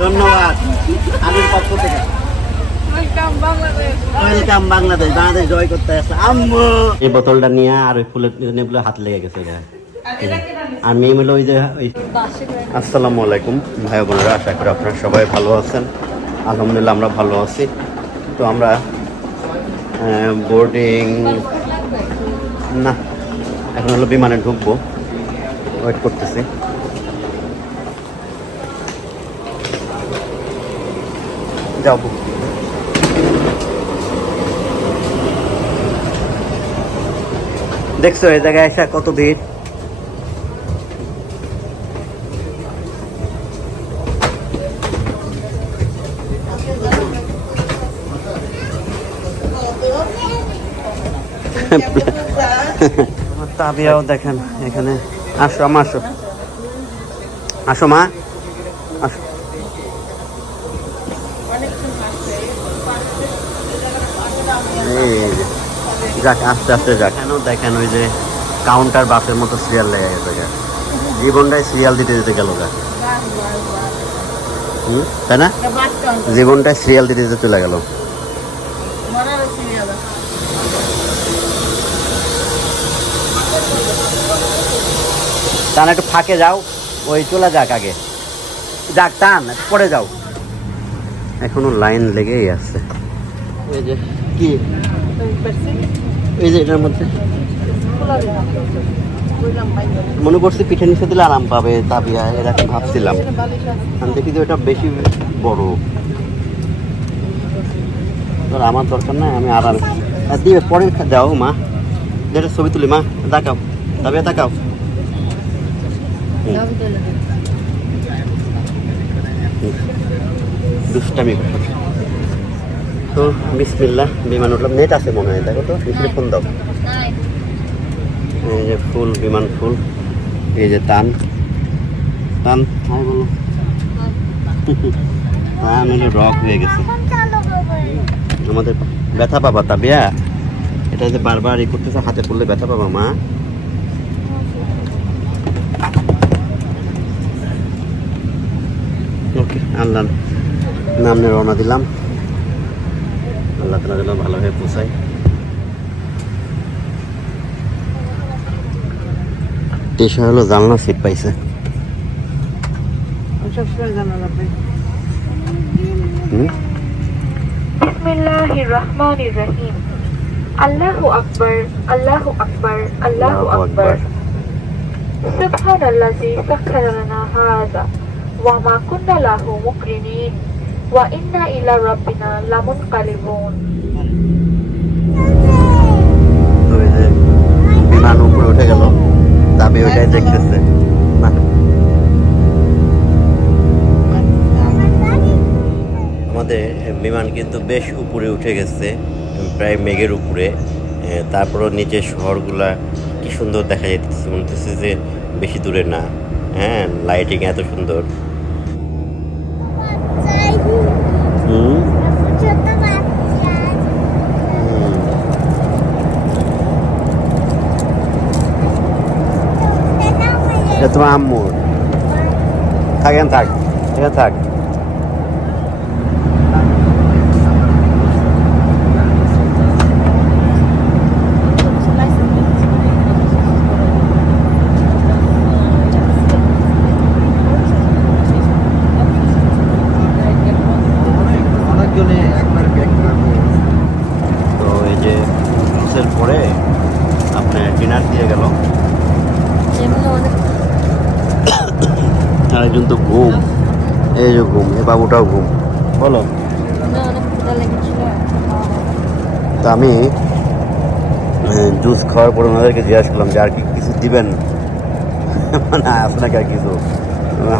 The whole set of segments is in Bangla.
ধন্যবাদ। আমির পক্ষ থেকে। বাংলাদেশ। বাংলাদেশ জয় করতে আসছে। আম্মু! এই বোতলটা নিয়ে আর ওই ফুলের নেবলে হাত লেগে গেছে মেয়ে মিলে ওই যে ওই আসসালামু আলাইকুম ভাই বোনেরা আশা করি আপনারা সবাই ভালো আছেন। আলহামদুলিল্লাহ আমরা ভালো আছি। তো আমরা বোর্ডিং না এখন হলো বিমানে ঢুকবো। ওয়েট করতেছি। যাব। দেখছ এই জায়গায় এসে কত ভিড়? তাবিয়াও দেখেন এখানে। আসো আমা আসো। আসো মা। আসো। যাক আস্তে আস্তে যাক। কেন দেখেন ওই যে কাউন্টার বাসের মতো সিরিয়াল লেগে গেছে গা। জীবনটাই সিরিয়াল দিতে দিতে গেল গা। হুম, তাই না? জীবনটাই সিরিয়াল দিতে দিতে চলে গেল। টান একটু ফাঁকে যাও। ওই চলে যাক আগে। যাক টান পরে যাও। এখনও লাইন লেগেই আছে। এই যে, কি? এই যে এটার মধ্যে? মনে করছি পিঠে নিচে দিলে আরাম পাবে তাবিয়া এরকম ভাবছিলাম। আমি দেখি যে ওটা বেশি বড়। ধর আমার দরকার নাই, আমি আরাম। আর দিবে পরে দাও মা। যেটা ছবি তুলি, মা দেখাও তাবিয়া, তাকাও। দুষ্টামি করে। তো বিসমিল্লাহ, বিমান উঠলাম। নেট আছে মনে হয়, দেখো তো মিষ্টি ফোন দাও। এই যে ফুল, বিমান ফুল, এই যে টান টান হাই বলো। টান হলে রক হয়ে গেছে। আমাদের ব্যথা পাবা তা, বিয়া? এটা যে বারবার ই করতেছে, হাতে পড়লে ব্যথা পাবা, মা। ওকে, আল্লাহ। নাম নিয়ে রওনা দিলাম। আল্লাহ তালা যেন ভালোভাবে পোষায় টেশা হলো জানলা সিট পাইছে। হুম? বিসমিল্লাহির রহমানির রহিম। আল্লাহু আকবার আল্লাহু আকবার আল্লাহু আকবার। সুবহানাল্লাযী সাখখারা লানা হাযা ওয়া মা কুন্না লাহু মুকরিনিন। ওয়া ইন্না ইলা রাব্বিনা এই যে বিমান উপরে উঠে গেল দাবি ওইটাই দেখতেছে আমাদের বিমান কিন্তু বেশ উপরে উঠে গেছে, প্রায় মেঘের উপরে। তারপরও নিচের শহরগুলা কি সুন্দর দেখা যাইতেছে, মনে হচ্ছে যে বেশি দূরে না। হ্যাঁ লাইটিং এত সুন্দর হুম হুম। এটা তোমার আম্মুর থাক এখানে থাক এখানে থাক। তো এই যে পরে আপনার ডিনার দিয়ে গেল। আরেকজন তো ঘুম। এই যে ঘুম, এই বাবুটাও ঘুম। বলো। তো আমি জুস খাওয়ার পরে ওনাদেরকে জিজ্ঞাসা করলাম যে, আর কি কিছু দিবেন? মানে আসে নাকি আর কিছু।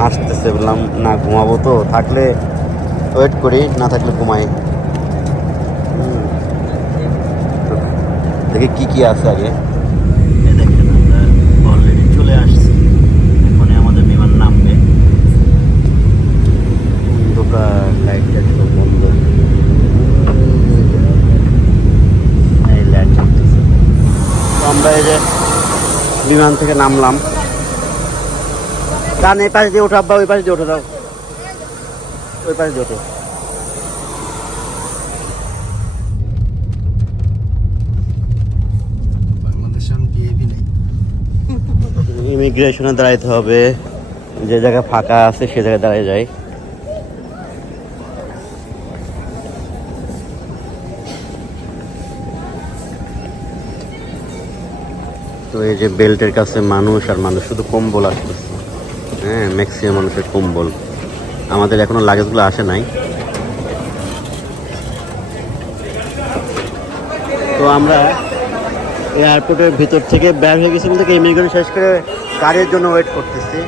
হাসতেছে, বললাম, না, ঘুমাবো তো, থাকলে ওয়েট করি, না থাকলে ঘুমাই। দেখি কী কী আছে আগে এই দেখেন আমরা অলরেডি চলে আসছি মানে আমাদের বিমান নামবে অন্ধকার লাইট টাইট সব বন্ধ এই লাইট জ্বলতেছে তো আমরা এই যে বিমান থেকে নামলাম। কান এই পাশে দিয়ে ওঠা আব্বা ওই পাশে দিয়ে উঠে দাও। ওই পাশে দিয়ে বিএবি ইমিগ্রেশনে দাঁড়াইতে হবে। যে জায়গা ফাঁকা আছে সে জায়গায় দাঁড়ায় যায় তো এই যে বেল্টের কাছে মানুষ আর মানুষ শুধু কম্বল আসতেছে। হ্যাঁ ম্যাক্সিমাম মানুষের কম্বল। আমাদের এখনও লাগেজগুলো আসে নাই। তো আমরা এয়ারপোর্টের ভিতর থেকে বের হয়ে গেছি থেকে ইমিগ্রেশন শেষ করে গাড়ির জন্য ওয়েট করতেছি।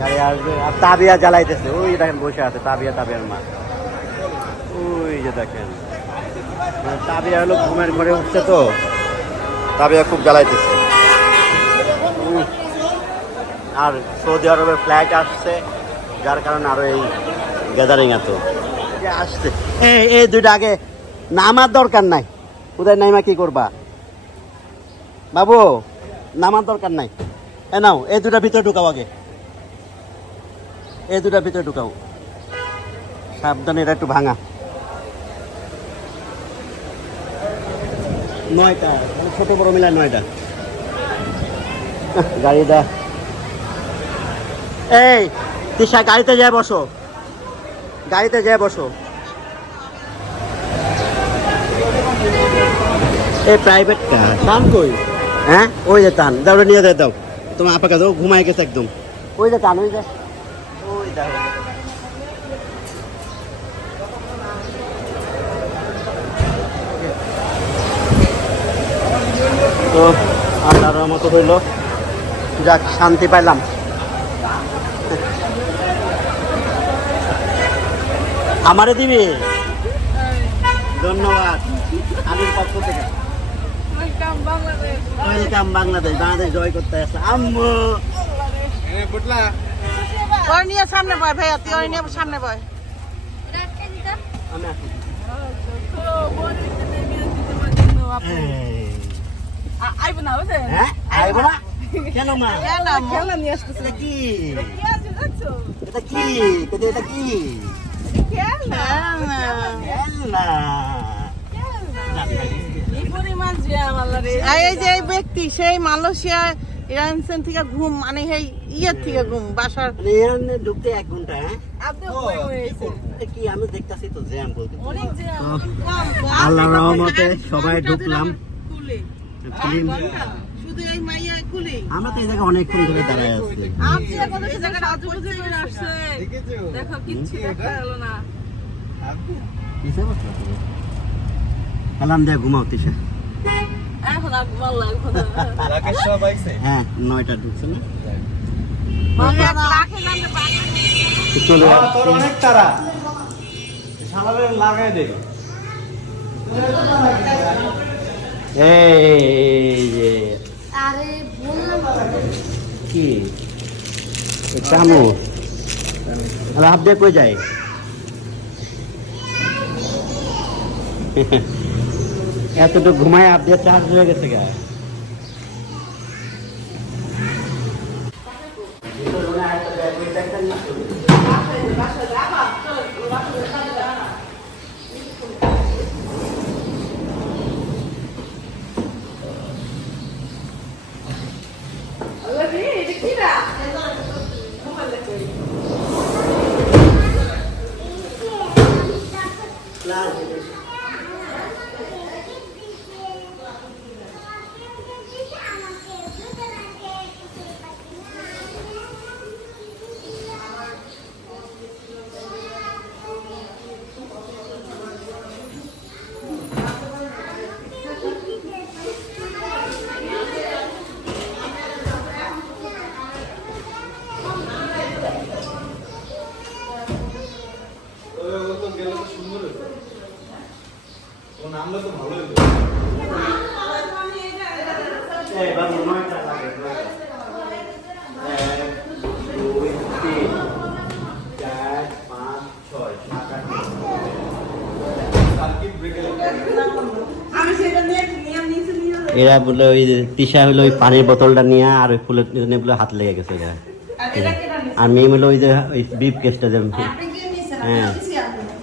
গাড়ি আসবে। আর তাবিয়া জ্বালাইতেছে। ওই দেখেন বসে আছে, তাবিয়া, তাবিয়ার মা। ওই যে দেখেন। মানে তাবিয়া হলো ঘুমের ঘরে উঠছে তো। তাবিয়া খুব জ্বালাইতেছে। আর সৌদি আরবের ফ্লাইট আসছে যার কারণে আরও এই গ্যাদারিং এত। আসছে। এই এই দুইটা আগে নামার দরকার নাই। কোথায় নাইমা কি করবা? বাবু নামার দরকার নাই। এ নাও এই দুটা ভিতরে ঢুকাও আগে। এই দুটা ভিতরে ঢুকাও। সাবধানে এটা একটু ভাঙা। নয়টা ছোট বড় মিলায় নয়টা। গাড়িটা এই তিশা গাড়িতে যায় বসো। গাড়িতে যায় বসো। এই প্রাইভেট কার নাম কই? হ্যাঁ? ওই যে টান। দাও নিয়ে দে দাও। তোমার আপাকে দাও ঘুমাই গেছে একদম। ওই যে টান ওই যে। ওই দাও তো আল্লাহর মতো হইল। যাক শান্তি পাইলাম। আমারে দিবি? ধন্যবাদ। আমি পক্ষ থেকে। ওয়েলকাম বাংলাদেশ। বাংলাদেশ জয় করতে আসছে। আম্মু। বুটলা ওর নিয়ে সামনে বয় ভাইয়া তুই ওর নিয়ে সামনে বয়। আমি আসি। আইব না হ্যাঁ না? কেন মা? খেলা নিয়ে আসতেছে কি এটা কি? কিন্তু এটা কি। এই এই যে এই ব্যক্তি সেই মালয়েশিয়া ইরানসেন থেকে ঘুম মানে সেই ইয়ের থেকে ঘুম বাসার। মানে ঢুকতে এক ঘণ্টা হ্যাঁ? কি আমি দেখতাছি তো জ্যাম বলতে। আল্লাহ রহমতে সবাই ঢুকলাম। ফিল্ম শুধু এই মাইয়া কুলি আমরা তো এই জায়গায় অনেকক্ষণ ধরে দাঁড়ায় আছি। আপনি এখন এই জায়গাটা অদ্ভুত করে আসছে দেখো কিচ্ছু দেখা হলো না। কিসে বসল তুমি? সালাম ঘুমাও তিশা। এখন আর ভালো লাগবে রাকেশ সব আইছে হ্যাঁ নয়টা ঢুকছে না? তোর অনেক তারা সালারে লাগাই দে। এই আরে বললাম কি? চামচ আর হাফ দিয়ে কই যায়? এতটুকু ঘুমায় আপনি চার্জ হয়ে গেছে গা। Mira. এই বাবু নয়টা লাগে এক দুই তিন চার পাঁচ ছয় সাত আট আমি সেটা নিয়ে নিয়ে নিয়েছি এরা বলে ওই যে তিশা হলো ওই পানির বোতলটা নিয়ে আর ওই ফুলের বলে হাত লেগে গেছে এরা। আর এটা আর মেয়ে হলো ওই যে ওই বিপ কেসটা যে আপনি হ্যাঁ।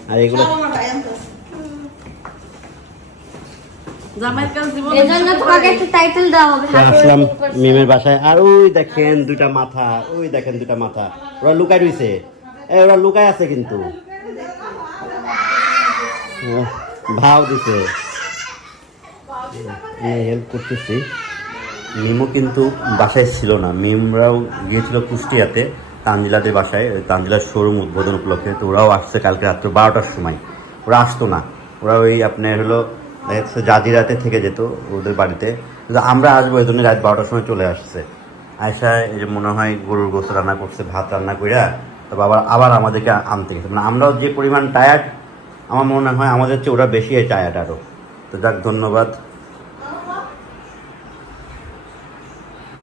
আর এগুলো জামাইয়ের কাছে জীবন এই জন্য তোমাকে একটা টাইটেল দেওয়া হবে তো আসলাম মিমের বাসায়। আর ওই দেখেন দুটা মাথা ওই দেখেন দুটা মাথা। ওরা লুকায় রইছে। এ ওরা লুকায় আছে কিন্তু। ও, ভাও দিছে। হেল্প করতেছি। মিমও কিন্তু বাসায় ছিল না। মিমরাও গিয়েছিল কুষ্টিয়াতে তানজিলাদের বাসায় ওই তানজিলার শোরুম উদ্বোধন উপলক্ষে। তো ওরাও আসছে কালকে রাত্র বারোটার সময়। ওরা আসতো না। ওরা ওই আপনার হলো জাজিরাতে থেকে যেত ওদের বাড়িতে। কিন্তু আমরা আসব এই জন্য রাত বারোটার সময় চলে আসছে। আয়সা এই যে মনে হয় গরুর গোস্ত রান্না করছে, ভাত রান্না কইরা তারপর আবার আবার আমাদেরকে আনতে গেছে। মানে আমরাও যে পরিমাণ টায়ার্ড আমার মনে হয় আমাদের চেয়ে ওরা বেশি টায়ার্ড আরও তো যাক, ধন্যবাদ।